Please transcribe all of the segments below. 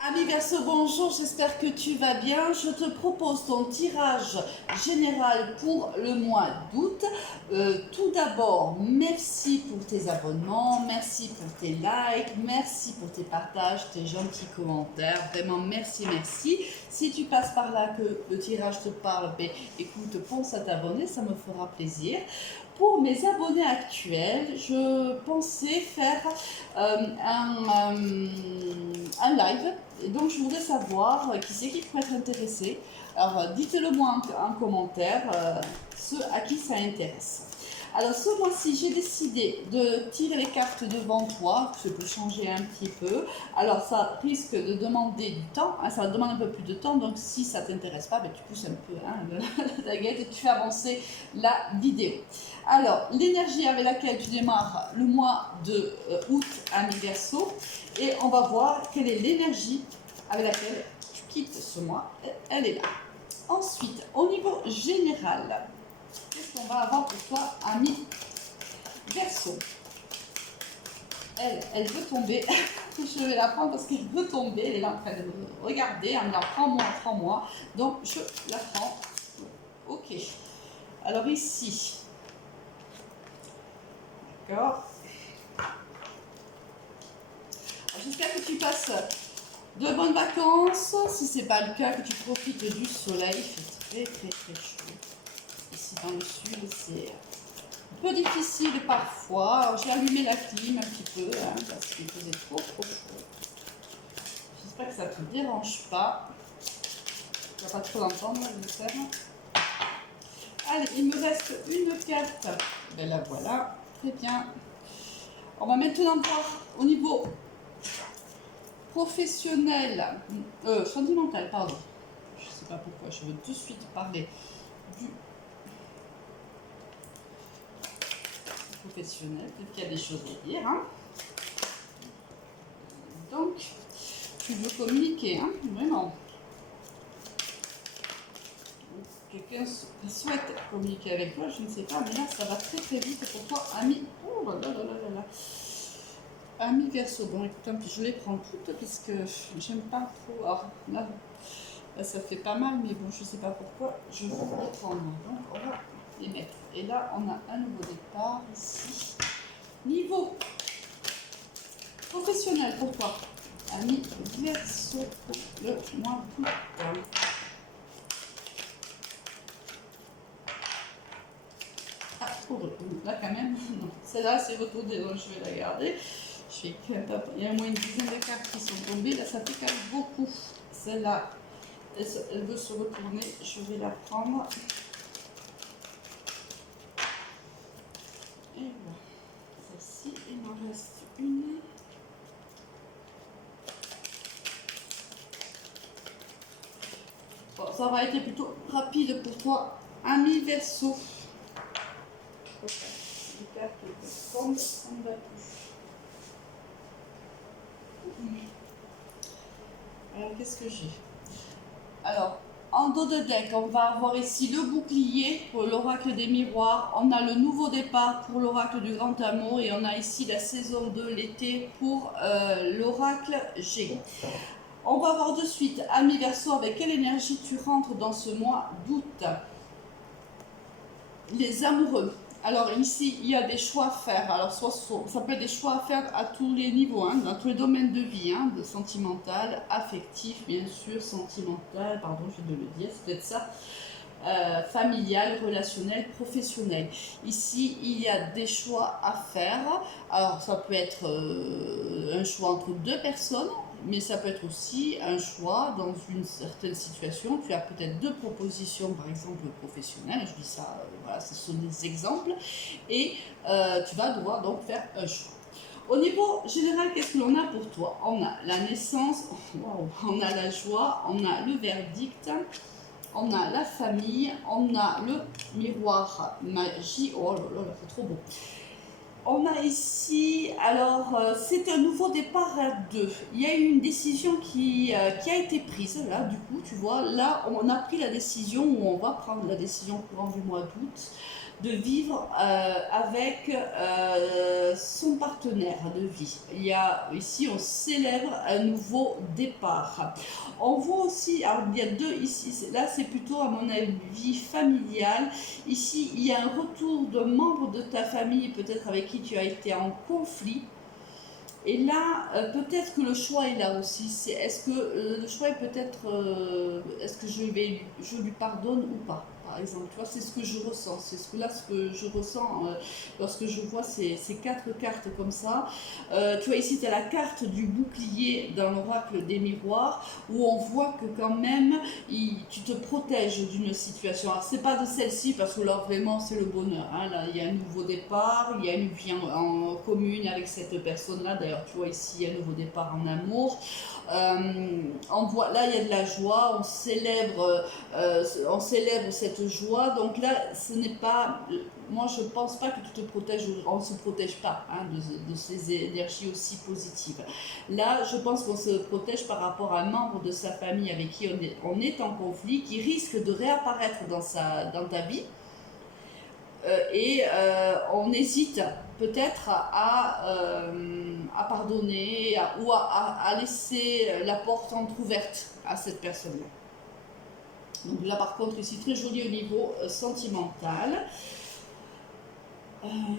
Ami Verseau, bonjour, j'espère que tu vas bien. Je te propose ton tirage général pour le mois d'août. Tout d'abord, merci pour tes abonnements, merci pour tes likes, merci pour tes partages, tes gentils commentaires. Vraiment, merci, merci. Si tu passes par là que le tirage te parle, ben, écoute, pense à t'abonner, ça me fera plaisir. Pour mes abonnés actuels, je pensais faire un live. Et donc, je voudrais savoir qui c'est qui pourrait être intéressé. Alors, dites-le moi en commentaire, ceux à qui ça intéresse. Alors, ce mois-ci, j'ai décidé de tirer les cartes devant toi. Je peux changer un petit peu. Alors, ça risque de demander du temps. Hein, ça demande un peu plus de temps. Donc, si ça ne t'intéresse pas, ben, tu pousses un peu la guette et tu fais avancer la vidéo. Alors, l'énergie avec laquelle tu démarres le mois de août à Verseau. Et on va voir quelle est l'énergie avec laquelle tu quittes ce mois. Elle est là. Ensuite, au niveau général, qu'est-ce qu'on va avoir pour toi, ami Verseau? Elle veut tomber. Je vais la prendre parce qu'elle veut tomber. Elle est là en train de me regarder. Elle me dit prends-moi, prends-moi. Donc, je la prends. Ok. Alors ici. D'accord. J'espère que tu passes de bonnes vacances. Si ce n'est pas le cas, que tu profites du soleil. Il fait très chaud. Ici dans le sud, c'est un peu difficile parfois. J'ai allumé la clim un petit peu parce qu'il faisait trop chaud. J'espère que ça ne te dérange pas. Tu ne vas pas trop l'entendre, j'espère. Allez, il me reste une carte. Ben la voilà. Très bien. On va maintenant voir au niveau professionnel, sentimental, pardon. Je ne sais pas pourquoi, je veux tout de suite parler du professionnel. Peut-être qu'il y a des choses à dire. Hein. Donc, tu veux communiquer, hein, vraiment. Quelqu'un souhaite communiquer avec toi, je ne sais pas, mais là, ça va très vite pour toi, ami. Oh là là là là là. Ami Verseau, bon écoute, je les prends toutes parce que j'aime pas trop. Alors là, ça fait pas mal, mais bon, je sais pas pourquoi, je vais les prendre. Donc on va les mettre. Et là, on a un nouveau départ ici. Niveau professionnel pour toi, ami Verseau, pour le mois d'août. Ah, là quand même, non. Celle-là, c'est retourné, donc je vais la garder. Il y a au moins une dizaine de cartes qui sont tombées. Là, ça fait quand même beaucoup. Celle-là, elle veut se retourner. Je vais la prendre. Et voilà. Celle-ci, il m'en reste une. Bon, ça va être plutôt rapide pour toi, ami Verseau. Les cartes tombent, on va plus. Alors, qu'est-ce que j'ai? Alors, en dos de deck, on va avoir ici le bouclier pour l'oracle des miroirs. On a le nouveau départ pour l'oracle du grand amour. Et on a ici la saison 2, l'été, pour l'oracle G. On va voir de suite, ami Verseau, avec quelle énergie tu rentres dans ce mois d'août. Les amoureux. Alors ici, il y a des choix à faire. Alors ça peut être des choix à faire à tous les niveaux, hein, dans tous les domaines de vie, hein, de sentimental, affectif, bien sûr, sentimental, pardon, je viens de le dire, c'est peut-être ça, familial, relationnel, professionnel. Ici, il y a des choix à faire. Alors ça peut être un choix entre deux personnes, mais ça peut être aussi un choix dans une certaine situation. Tu as peut-être deux propositions, par exemple professionnelles, je dis ça, voilà, ce sont des exemples, et tu vas devoir donc faire un choix. Au niveau général, qu'est-ce que l'on a pour toi? On a la naissance, wow, on a la joie, on a le verdict, on a la famille, on a le miroir magie, oh là là, c'est trop beau. On a ici, alors c'est un nouveau départ à deux. Il y a eu une décision qui a été prise, là du coup, tu vois, là on a pris la décision, ou on va prendre la décision courant du mois d'août, de vivre avec son partenaire de vie. Il y a ici, on célèbre un nouveau départ. On voit aussi, alors il y a deux ici, là c'est plutôt à mon avis familial. Ici, il y a un retour d'un membre de ta famille, peut-être avec qui tu as été en conflit. Et là, peut-être que le choix est là aussi. Est-ce que le choix est peut-être, est-ce que je lui pardonne ou pas, par exemple. Tu vois, c'est ce que je ressens. C'est ce que je ressens lorsque je vois ces quatre cartes comme ça. Tu vois, ici, tu as la carte du bouclier dans l'oracle des miroirs, où on voit que quand même, tu te protèges d'une situation. Alors, c'est pas de celle-ci, parce que là, vraiment, c'est le bonheur. Hein. Là, il y a un nouveau départ, il y a une vie en commune avec cette personne-là. D'ailleurs, tu vois, ici, il y a un nouveau départ en amour. On voit, là, il y a de la joie, on célèbre cette joie. Donc là, ce n'est pas... Moi, je ne pense pas que tu te protèges, on ne se protège pas hein, de ces énergies aussi positives. Là, je pense qu'on se protège par rapport à un membre de sa famille avec qui on est en conflit, qui risque de réapparaître dans ta vie. Et on hésite peut-être à pardonner ou à laisser la porte entrouverte à cette personne-là. Donc là, par contre, ici, très joli au niveau sentimental.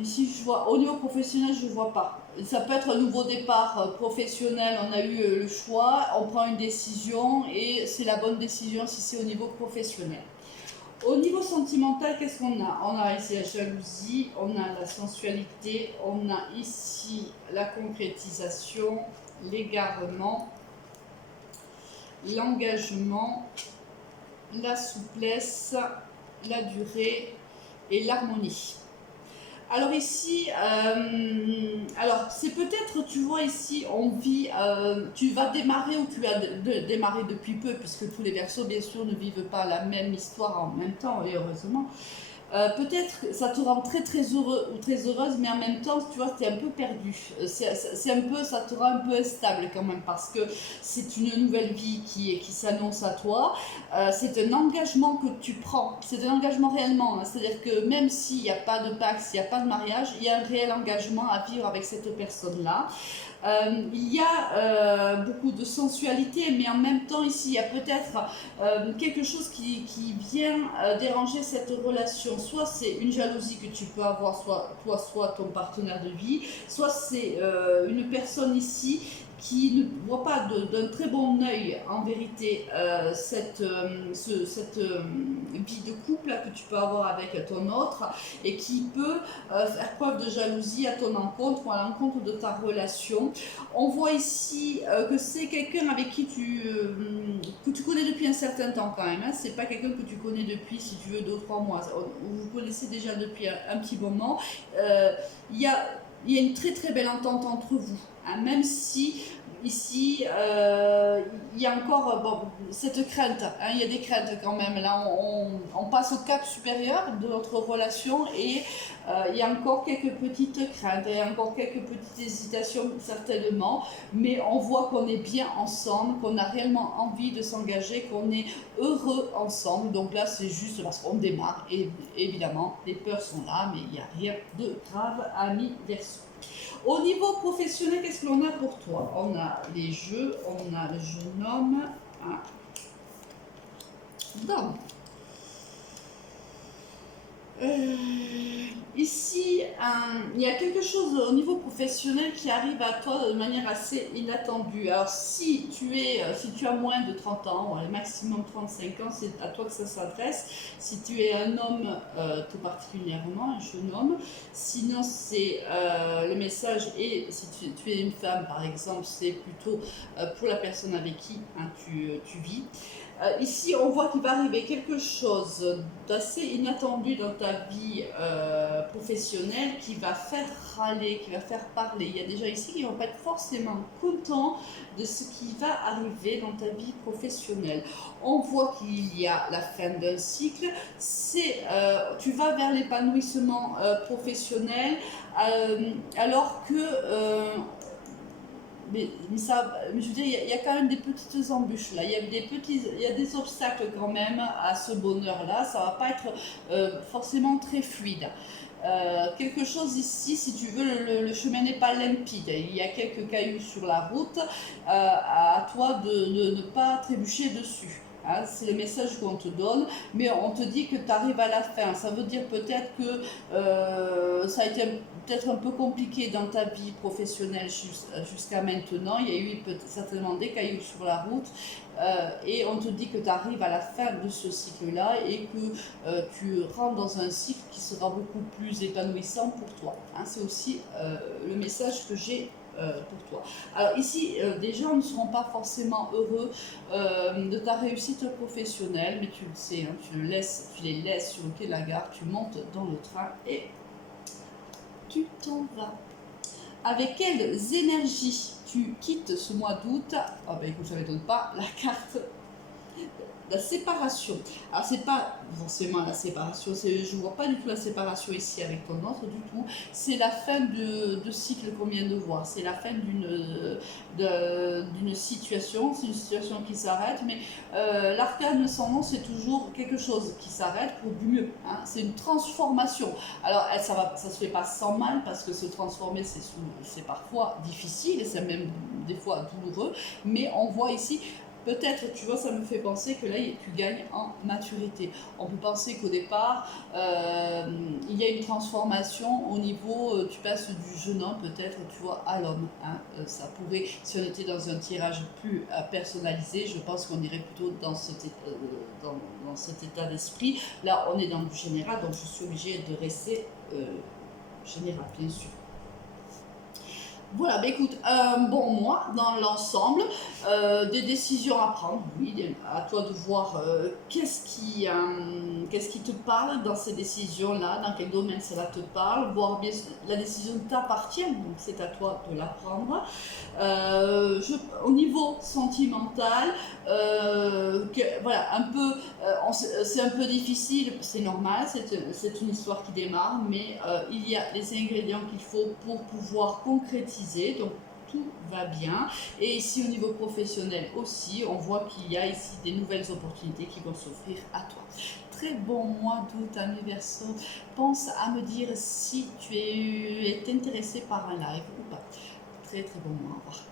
Ici, je vois, au niveau professionnel, je ne vois pas. Ça peut être un nouveau départ professionnel, on a eu le choix, on prend une décision et c'est la bonne décision si c'est au niveau professionnel. Au niveau sentimental, qu'est-ce qu'on a? On a ici la jalousie, on a la sensualité, on a ici la concrétisation, l'égarement, l'engagement, la souplesse, la durée et l'harmonie. Alors ici, alors c'est peut-être, tu vois ici, on vit, tu vas démarrer ou tu as démarré depuis peu, puisque tous les Verseaux, bien sûr, ne vivent pas la même histoire en même temps, et heureusement. Peut-être que ça te rend très très heureux ou très heureuse, mais en même temps, tu vois, tu es un peu perdu. C'est un peu, ça te rend un peu instable quand même, parce que c'est une nouvelle vie qui s'annonce à toi. C'est un engagement que tu prends. C'est un engagement réellement. Hein. C'est-à-dire que même s'il n'y a pas de pacte, s'il n'y a pas de mariage, il y a un réel engagement à vivre avec cette personne-là. Il y a beaucoup de sensualité, mais en même temps ici il y a peut-être quelque chose qui vient déranger cette relation. Soit c'est une jalousie que tu peux avoir, soit toi, soit ton partenaire de vie, soit c'est une personne ici qui ne voit pas d'un très bon œil en vérité cette vie de couple que tu peux avoir avec ton autre et qui peut faire preuve de jalousie à ton encontre ou à l'encontre de ta relation. On voit ici que c'est quelqu'un avec qui que tu connais depuis un certain temps quand même. Hein. C'est pas quelqu'un que tu connais depuis, si tu veux, 2 ou 3 mois. Vous connaissez déjà depuis un petit moment. Il y a une très très belle entente entre vous. Hein, même si ici il y a encore cette crainte, hein, il y a des craintes quand même. Là, on passe au cap supérieur de notre relation et il y a encore quelques petites craintes, il y a encore quelques petites hésitations certainement, mais on voit qu'on est bien ensemble, qu'on a réellement envie de s'engager, qu'on est heureux ensemble. Donc là, c'est juste parce qu'on démarre et évidemment, les peurs sont là, mais il n'y a rien de grave, amis Verseau. Au niveau professionnel, qu'est-ce que l'on a pour toi? On a les jeux, on a le jeune homme. Ah. Donc, ici, il y a quelque chose au niveau professionnel qui arrive à toi de manière assez inattendue. Alors, si tu as moins de 30 ans, ou maximum 35 ans, c'est à toi que ça s'adresse. Si tu es un homme, tout particulièrement, un jeune homme. Sinon, c'est le message, et si tu es une femme, par exemple, c'est plutôt pour la personne avec qui hein, tu vis. Ici, on voit qu'il va arriver quelque chose d'assez inattendu dans ta vie professionnelle qui va faire râler, qui va faire parler. Il y a des gens ici qui ne vont pas être forcément contents de ce qui va arriver dans ta vie professionnelle. On voit qu'il y a la fin d'un cycle. Tu vas vers l'épanouissement professionnel alors que mais je veux dire, il y a quand même des petites embûches là, il y a des obstacles quand même à ce bonheur-là, ça va pas être forcément très fluide. Quelque chose ici, si tu veux, le chemin n'est pas limpide, il y a quelques cailloux sur la route, à toi de ne pas trébucher dessus. Hein, c'est le message qu'on te donne, mais on te dit que tu arrives à la fin. Ça veut dire peut-être que ça a été peut-être un peu compliqué dans ta vie professionnelle jusqu'à maintenant. Il y a eu certainement des cailloux sur la route et on te dit que tu arrives à la fin de ce cycle-là et que tu rentres dans un cycle qui sera beaucoup plus épanouissant pour toi. Hein, c'est aussi le message que j'ai pour toi. Alors ici, des gens ne seront pas forcément heureux de ta réussite professionnelle, mais tu le sais, hein, tu les laisses sur le quai de la gare, tu montes dans le train et tu t'en vas. Avec quelles énergies tu quittes ce mois d'août? Ah ben écoute, ça ne m'étonne pas, la carte la séparation. Alors c'est pas forcément la séparation, je vois pas du tout la séparation ici avec ton autre du tout. C'est la fin de cycle qu'on vient de voir. C'est la fin d'une situation. C'est une situation qui s'arrête, mais l'arcane sans nom, c'est toujours quelque chose qui s'arrête pour du mieux. Hein. C'est une transformation. Alors ça se fait pas sans mal parce que se transformer c'est parfois difficile et c'est même des fois douloureux. Mais on voit ici. Peut-être, tu vois, ça me fait penser que là, tu gagnes en maturité. On peut penser qu'au départ, il y a une transformation au niveau, tu passes du jeune homme peut-être, tu vois, à l'homme. Hein. Ça pourrait, si on était dans un tirage plus personnalisé, je pense qu'on irait plutôt dans cet état d'esprit. Là, on est dans du général, donc je suis obligée de rester général, bien sûr. Voilà, bah écoute, un bon mois dans l'ensemble, des décisions à prendre, oui, à toi de voir qu'est-ce qui te parle dans ces décisions-là, dans quel domaine cela te parle, voir bien la décision t'appartient, donc c'est à toi de la prendre. Au niveau sentimental, voilà, un peu, c'est un peu difficile, c'est normal, c'est une histoire qui démarre, mais il y a les ingrédients qu'il faut pour pouvoir concrétiser, donc tout va bien. Et ici au niveau professionnel aussi, on voit qu'il y a ici des nouvelles opportunités qui vont s'offrir à toi. Très bon mois d'août, ami Verseau. Pense à me dire si tu es intéressé par un live ou pas. Très très bon mois, au revoir.